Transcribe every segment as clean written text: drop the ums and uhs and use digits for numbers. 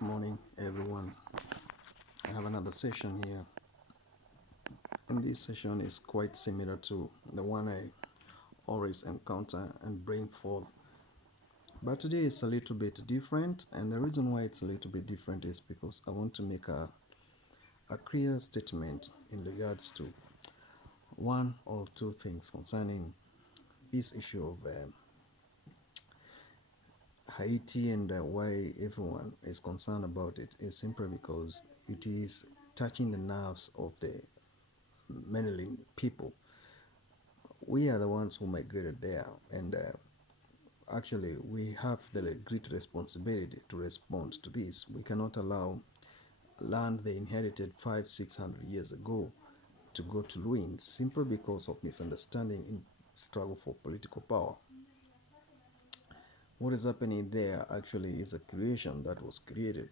Morning, everyone. I have another session here, and this session is quite similar to the one I always encounter and bring forth. But today is a little bit different, and the reason why it's a little bit different is because I want to make a clear statement in regards to one or two things concerning this issue of Haiti and why everyone is concerned about it is simply because it is touching the nerves of the many people. We are the ones who migrated there, and actually, we have the great responsibility to respond to this. We cannot allow land they inherited 500-600 years ago to go to ruins simply because of misunderstanding in struggle for political power. What is happening there actually is a creation that was created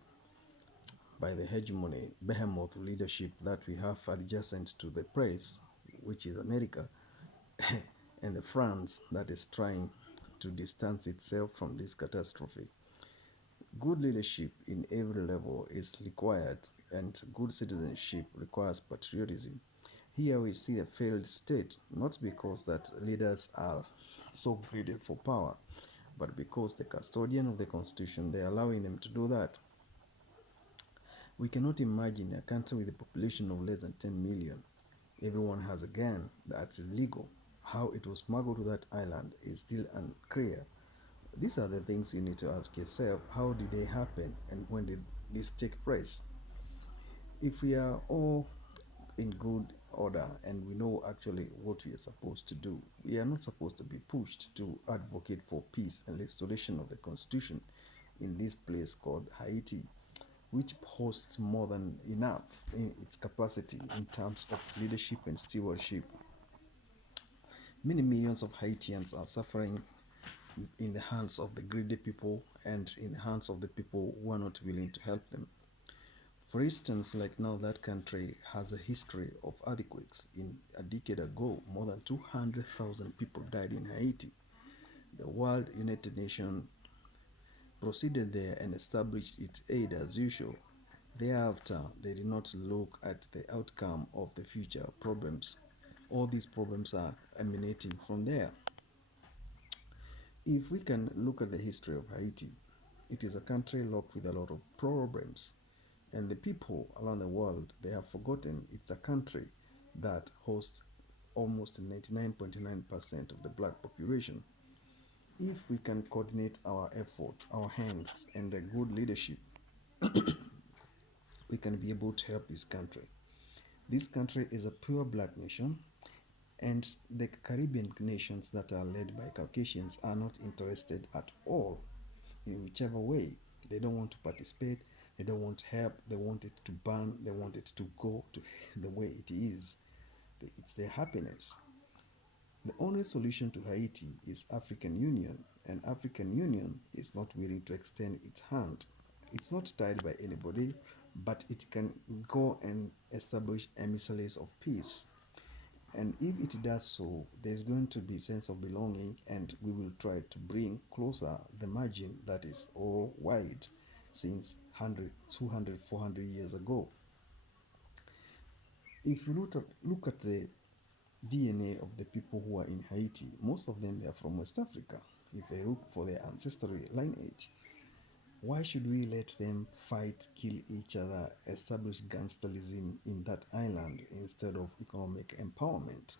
by the hegemony behemoth leadership that we have adjacent to the press, which is America, and the France that is trying to distance itself from this catastrophe. Good leadership in every level is required, and good citizenship requires patriotism. Here we see a failed state, not because that leaders are so greedy for power, but because the custodian of the constitution, they're allowing them to do that. We cannot imagine a country with a population of less than 10 million. Everyone has a gun that's illegal. How it was smuggled to that island is still unclear. These are the things you need to ask yourself. How did they happen and when did this take place? If we are all in good order and we know actually what we are supposed to do, we are not supposed to be pushed to advocate for peace and restoration of the constitution in this place called Haiti, which hosts more than enough in its capacity in terms of leadership and stewardship. Many millions of Haitians are suffering in the hands of the greedy people and in the hands of the people who are not willing to help them. For instance, like now, that country has a history of earthquakes. In a decade ago, more than 200,000 people died in Haiti. The World United Nations proceeded there and established its aid as usual. Thereafter, they did not look at the outcome of the future problems. All these problems are emanating from there. If we can look at the history of Haiti, it is a country locked with a lot of problems. And the people around the world, they have forgotten it's a country that hosts almost 99.9% of the black population. If we can coordinate our effort, our hands, and a good leadership, we can be able to help this country. This country is a pure black nation, and the Caribbean nations that are led by Caucasians are not interested at all in whichever way. They don't want to participate, they don't want help, they want it to burn, they want it to go to the way it is. It's their happiness. The only solution to Haiti is African Union, and African Union is not willing to extend its hand. It's not tied by anybody, but it can go and establish emissaries of peace. And if it does so, there's going to be sense of belonging, and we will try to bring closer the margin that is all wide since 100, 200, 400 years ago. If you look at the DNA of the people who are in Haiti, most of them are from West Africa. If they look for their ancestry lineage, why should we let them fight, kill each other, establish gangsterism in that island instead of economic empowerment?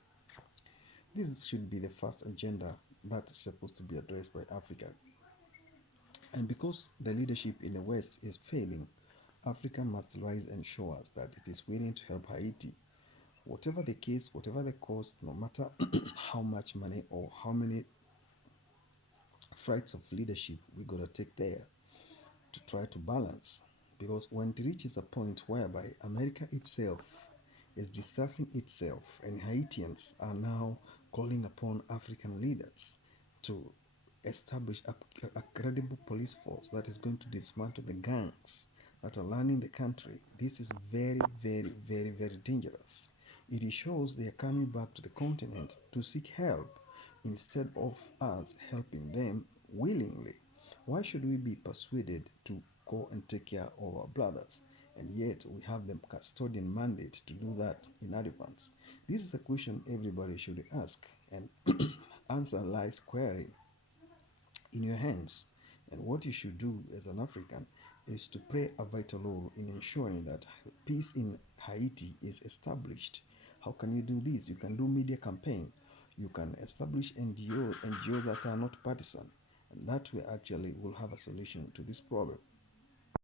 This should be the first agenda that is supposed to be addressed by Africa. And because the leadership in the West is failing, Africa must rise and show us that it is willing to help Haiti. Whatever the case, whatever the cost, no matter how much money or how many flights of leadership we gotta take there to try to balance. Because when it reaches a point whereby America itself is distancing itself and Haitians are now calling upon African leaders to establish a credible police force that is going to dismantle the gangs that are running the country. This is very, very, very, very dangerous. It shows they are coming back to the continent to seek help instead of us helping them willingly. Why should we be persuaded to go and take care of our brothers. And yet we have the custodian mandate to do that in advance. This is a question everybody should ask, and answer lies squarely in your hands. And what you should do as an African is to play a vital role in ensuring that peace in Haiti is established. How can you do this? You can do media campaign. You can establish NGOs that are not partisan. And that way actually will have a solution to this problem.